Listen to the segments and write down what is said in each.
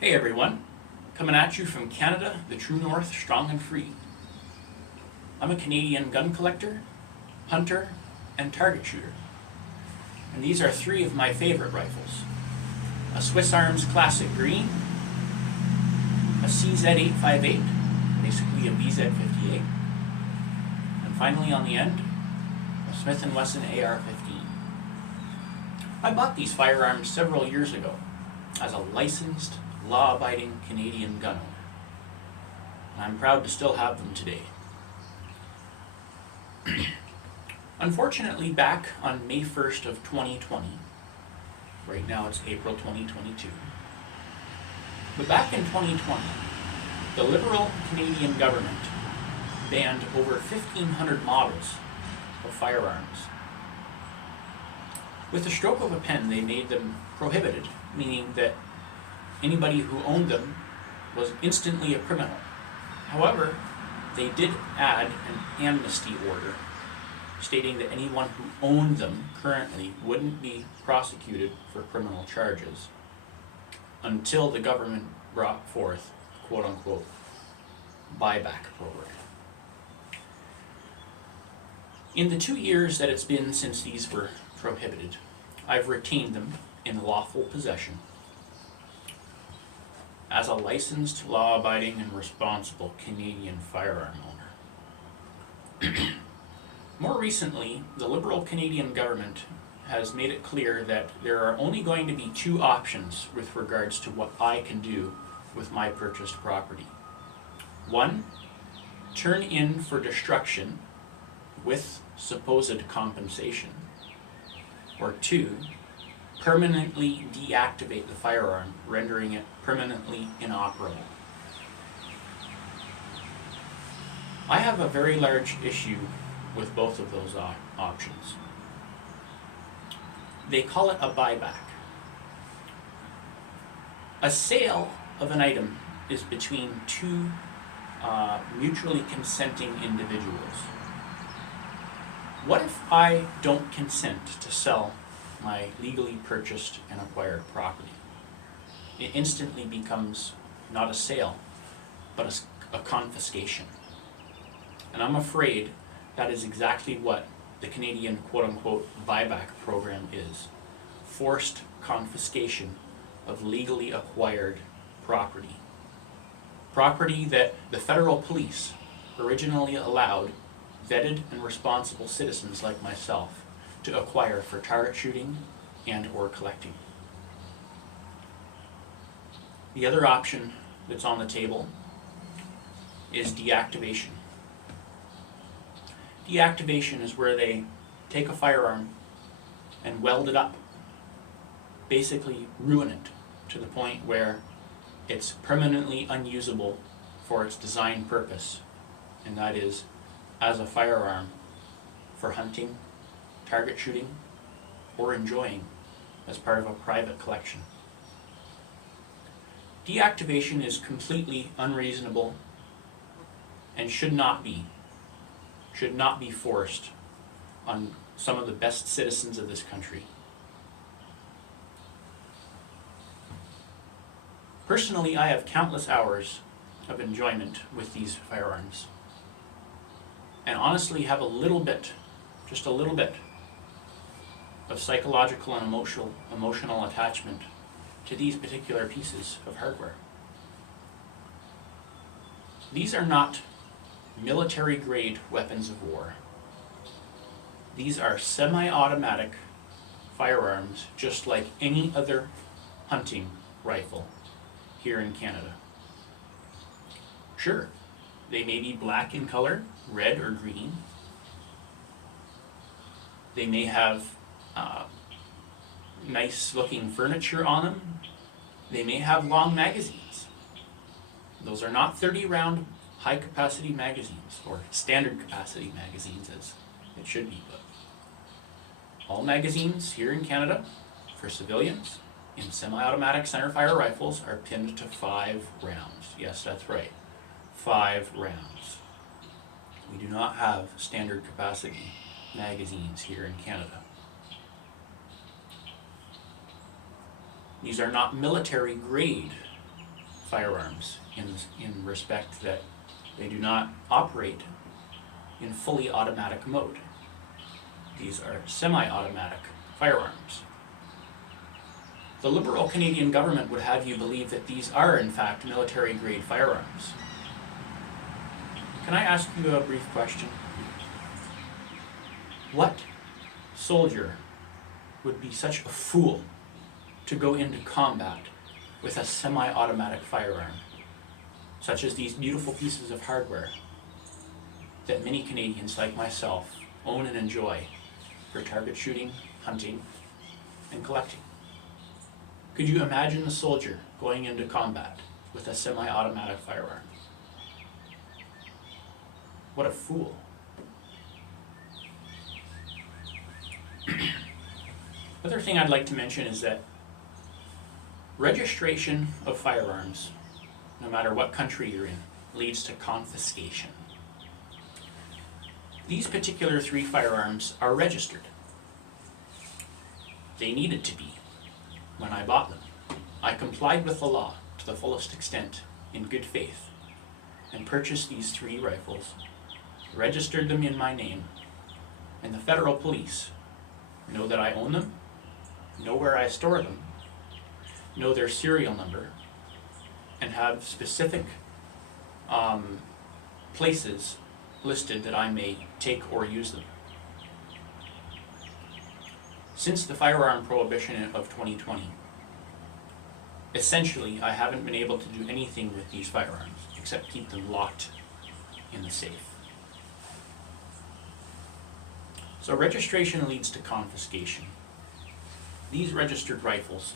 Hey everyone, coming at you from Canada, the true north, strong and free. I'm a Canadian gun collector, hunter, and target shooter. And these are three of my favorite rifles. A Swiss Arms Classic Green, a CZ858, basically a BZ58, and finally on the end, a Smith & Wesson AR-15. I bought these firearms several years ago as a licensed, law-abiding Canadian gun owner. And I'm proud to still have them today. Unfortunately, back on May 1st of 2020, right now it's April 2022, but back in 2020, the Liberal Canadian government banned over 1,500 models of firearms. With the stroke of a pen, they made them prohibited, meaning that anybody who owned them was instantly a criminal. However, they did add an amnesty order stating that anyone who owned them currently wouldn't be prosecuted for criminal charges until the government brought forth, quote-unquote, buyback program. In the 2 years that it's been since these were prohibited, I've retained them in lawful possession as a licensed, law-abiding, and responsible Canadian firearm owner. More recently, the Liberal Canadian government has made it clear that there are only going to be two options with regards to what I can do with my purchased property. One, turn in for destruction with supposed compensation. Or two, permanently deactivate the firearm, rendering it permanently inoperable. I have a very large issue with both of those options. They call it a buyback. A sale of an item is between two mutually consenting individuals. What if I don't consent to sell my legally purchased and acquired property? It instantly becomes not a sale, but a confiscation. And I'm afraid that is exactly what the Canadian quote-unquote buyback program is. Forced confiscation of legally acquired property. Property that the federal police originally allowed vetted and responsible citizens like myself to acquire for target shooting and or collecting. The other option that's on the table is deactivation. Deactivation is where they take a firearm and weld it up, basically ruin it to the point where it's permanently unusable for its design purpose, and that is as a firearm for hunting, target shooting, or enjoying as part of a private collection. Deactivation is completely unreasonable and should not be forced on some of the best citizens of this country. Personally, I have countless hours of enjoyment with these firearms, and honestly have just a little bit, of psychological and emotional attachment to these particular pieces of hardware. These are not military-grade weapons of war. These are semi-automatic firearms, just like any other hunting rifle here in Canada. Sure, they may be black in color, red or green. They may have nice looking furniture on them. They may have long magazines. Those are not 30 round high capacity magazines, or standard capacity magazines as it should be, but all magazines here in Canada for civilians in semi-automatic centerfire rifles are pinned to 5 rounds. Yes, that's right, 5 rounds. We do not have standard capacity magazines here in Canada. These are not military grade firearms in respect that they do not operate in fully automatic mode. These are semi-automatic firearms. The Liberal Canadian government would have you believe that these are in fact military-grade firearms. Can I ask you a brief question? What soldier would be such a fool to go into combat with a semi-automatic firearm, such as these beautiful pieces of hardware that many Canadians like myself own and enjoy for target shooting, hunting, and collecting? Could you imagine a soldier going into combat with a semi-automatic firearm? What a fool. Another thing I'd like to mention is that registration of firearms, no matter what country you're in, leads to confiscation. These particular 3 firearms are registered. They needed to be when I bought them. I complied with the law to the fullest extent in good faith and purchased these 3 rifles, registered them in my name, and the federal police know that I own them, know where I store them, know their serial number, and have specific places listed that I may take or use them. Since the firearm prohibition of 2020, essentially I haven't been able to do anything with these firearms except keep them locked in the safe. So registration leads to confiscation. These registered rifles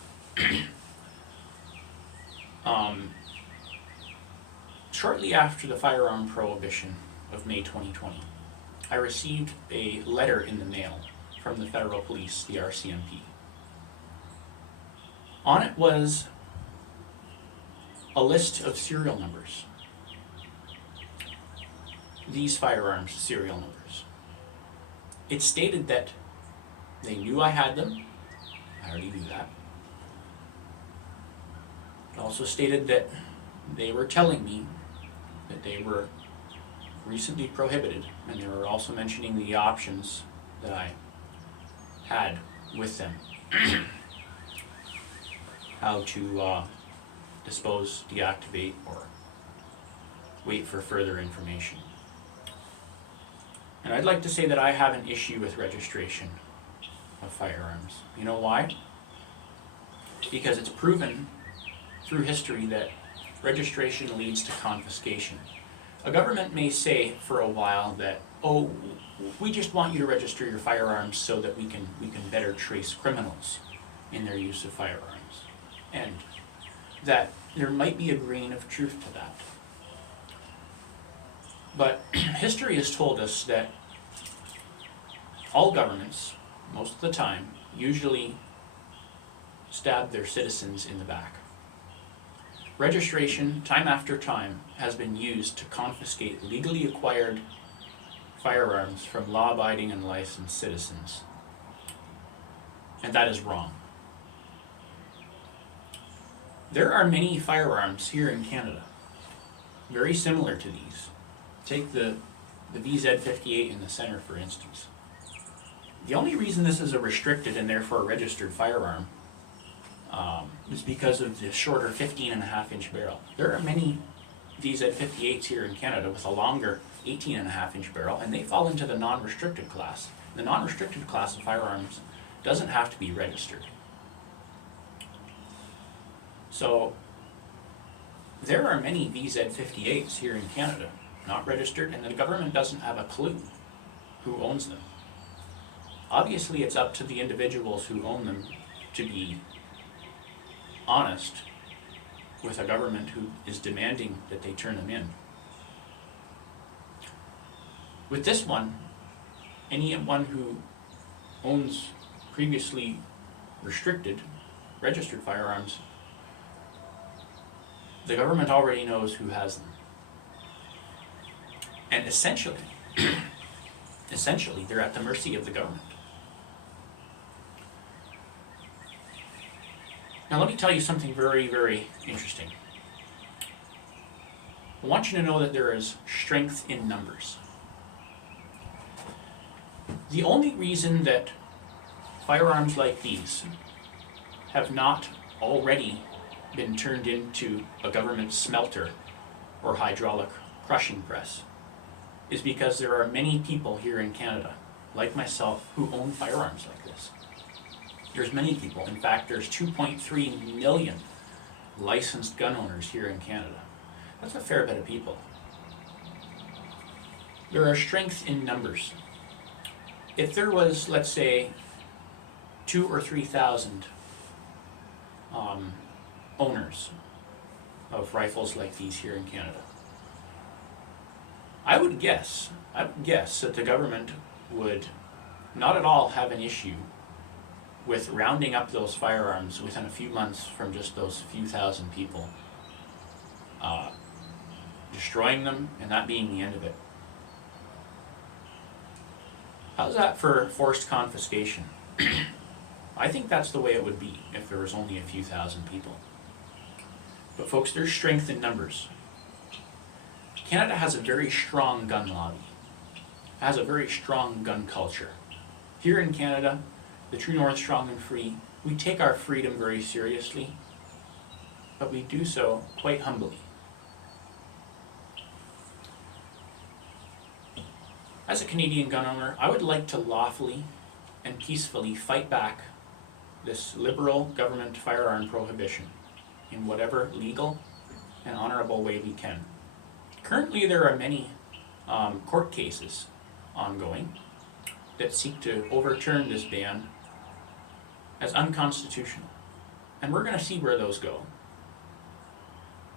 shortly after the firearm prohibition of May 2020, I received a letter in the mail from the federal police, the RCMP. On it was a list of serial numbers. These firearms' serial numbers. It stated that they knew I had them. I already knew that. It also stated that they were telling me that they were recently prohibited, and they were also mentioning the options that I had with them. How to dispose, deactivate, or wait for further information. And I'd like to say that I have an issue with registration of firearms. You know why? Because it's proven through history that registration leads to confiscation. A government may say for a while that, oh, we just want you to register your firearms so that we can better trace criminals in their use of firearms. And that there might be a grain of truth to that. But history has told us that all governments, most of the time, usually stab their citizens in the back. Registration, time after time, has been used to confiscate legally acquired firearms from law-abiding and licensed citizens. And that is wrong. There are many firearms here in Canada, very similar to these. Take the VZ58 in the center, for instance. The only reason this is a restricted and therefore registered firearm is because of the shorter 15.5-inch barrel. There are many VZ58s here in Canada with a longer 18.5-inch barrel, and they fall into the non-restricted class. The non-restricted class of firearms doesn't have to be registered. So there are many VZ58s here in Canada not registered, and the government doesn't have a clue who owns them. Obviously, it's up to the individuals who own them to be honest with a government who is demanding that they turn them in. With this one, anyone who owns previously restricted, registered firearms, the government already knows who has them. And essentially, they're at the mercy of the government. Now let me tell you something very, very interesting. I want you to know that there is strength in numbers. The only reason that firearms like these have not already been turned into a government smelter or hydraulic crushing press is because there are many people here in Canada, like myself, who own firearms like this. There's many people. In fact, there's 2.3 million licensed gun owners here in Canada. That's a fair bit of people. There are strengths in numbers. If there was, let's say, 2,000 or 3,000 owners of rifles like these here in Canada, I would guess that the government would not at all have an issue with rounding up those firearms within a few months from just those few thousand people, destroying them and that being the end of it. How's that for forced confiscation? I think that's the way it would be if there was only a few thousand people. But folks, there's strength in numbers. Canada has a very strong gun lobby. It has a very strong gun culture. Here in Canada, the True North, Strong and Free, we take our freedom very seriously, but we do so quite humbly. As a Canadian gun owner, I would like to lawfully and peacefully fight back this liberal government firearm prohibition in whatever legal and honorable way we can. Currently, there are many court cases ongoing that seek to overturn this ban as unconstitutional. And we're going to see where those go.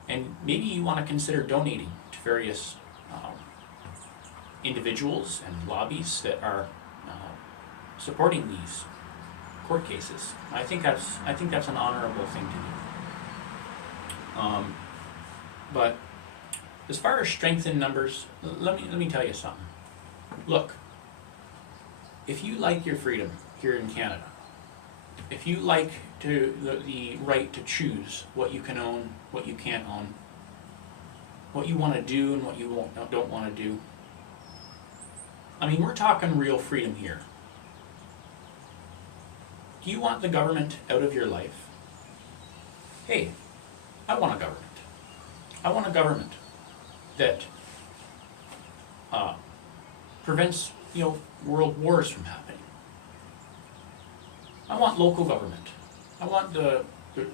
And maybe you want to consider donating to various individuals and lobbies that are supporting these court cases. I think that's an honorable thing to do. But as far as strength in numbers, let me tell you something. Look, if you like your freedom here in Canada, if you like the right to choose what you can own, what you can't own, what you want to do and what you don't want to do, I mean, we're talking real freedom here. Do you want the government out of your life? Hey, I want a government. I want a government that prevents, world wars from happening. I want local government. I want the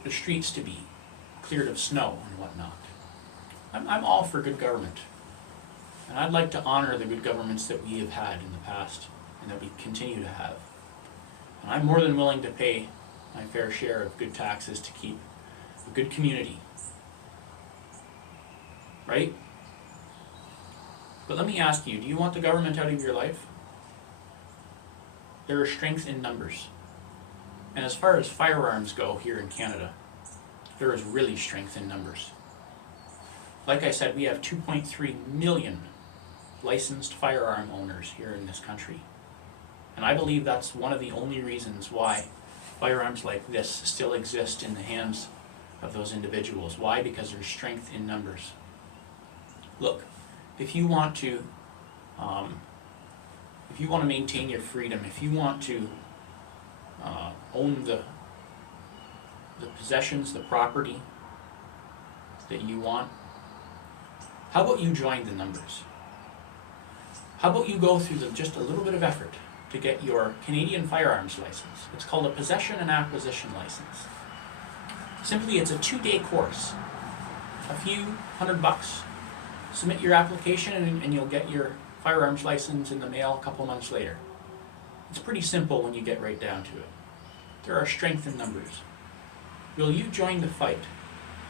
streets to be cleared of snow and whatnot. I'm all for good government. And I'd like to honor the good governments that we have had in the past and that we continue to have. And I'm more than willing to pay my fair share of good taxes to keep a good community. Right? But let me ask you, do you want the government out of your life? There is strength in numbers. And as far as firearms go here in Canada, there is really strength in numbers. Like I said, we have 2.3 million licensed firearm owners here in this country. And I believe that's one of the only reasons why firearms like this still exist in the hands of those individuals. Why? Because there's strength in numbers. Look, if you want to maintain your freedom, if you want to own the possessions, the property that you want, how about you join the numbers? How about you go through just a little bit of effort to get your Canadian firearms license? It's called a possession and acquisition license. Simply, it's a 2-day course. A few $100. Submit your application and you'll get your firearms license in the mail a couple months later. It's pretty simple when you get right down to it. There are strength in numbers. Will you join the fight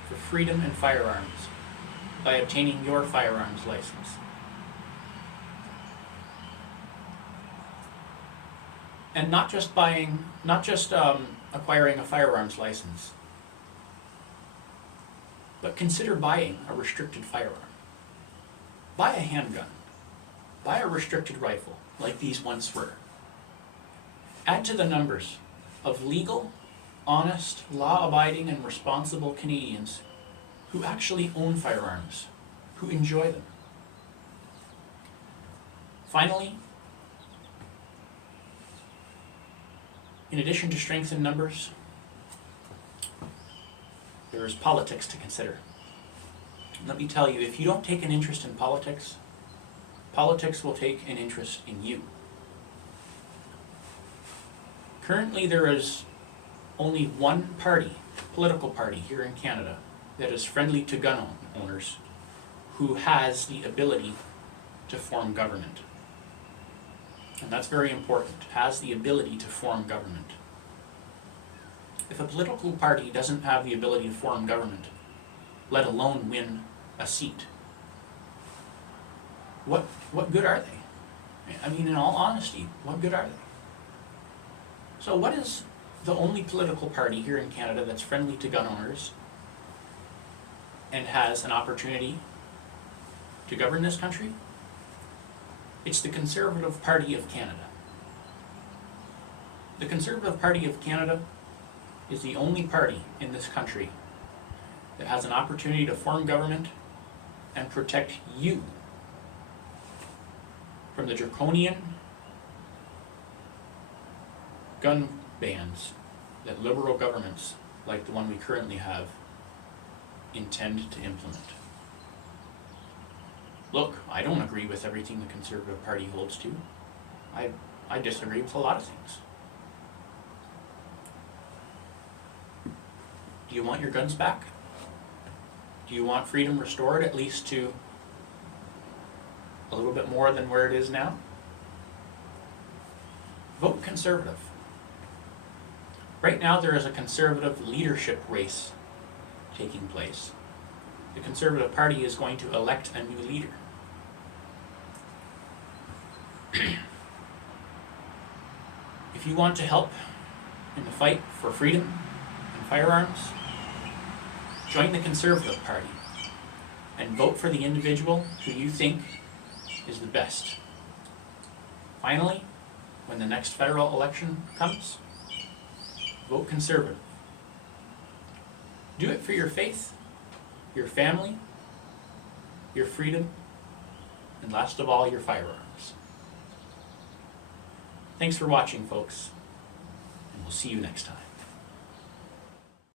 for freedom and firearms by obtaining your firearms license? And not just acquiring a firearms license, but consider buying a restricted firearm. Buy a handgun. Buy a restricted rifle, like these once were. Add to the numbers of legal, honest, law-abiding, and responsible Canadians who actually own firearms, who enjoy them. Finally, in addition to strength in numbers, there is politics to consider. Let me tell you, if you don't take an interest in politics, politics will take an interest in you. Currently, there is only one party, political party here in Canada, that is friendly to gun owners who has the ability to form government. And that's very important, has the ability to form government. If a political party doesn't have the ability to form government, let alone win a seat, what good are they? I mean, in all honesty, what good are they? So what is the only political party here in Canada that's friendly to gun owners and has an opportunity to govern this country? It's the Conservative Party of Canada. The Conservative Party of Canada is the only party in this country that has an opportunity to form government and protect you from the draconian gun bans that liberal governments, like the one we currently have, intend to implement. Look, I don't agree with everything the Conservative Party holds to. I disagree with a lot of things. Do you want your guns back? Do you want freedom restored at least to a little bit more than where it is now? Vote Conservative. Right now there is a Conservative leadership race taking place. The Conservative Party is going to elect a new leader. If you want to help in the fight for freedom and firearms, join the Conservative Party and vote for the individual who you think is the best. Finally, when the next federal election comes, vote Conservative. Do it for your faith, your family, your freedom, and last of all, your firearms. Thanks for watching, folks, and we'll see you next time.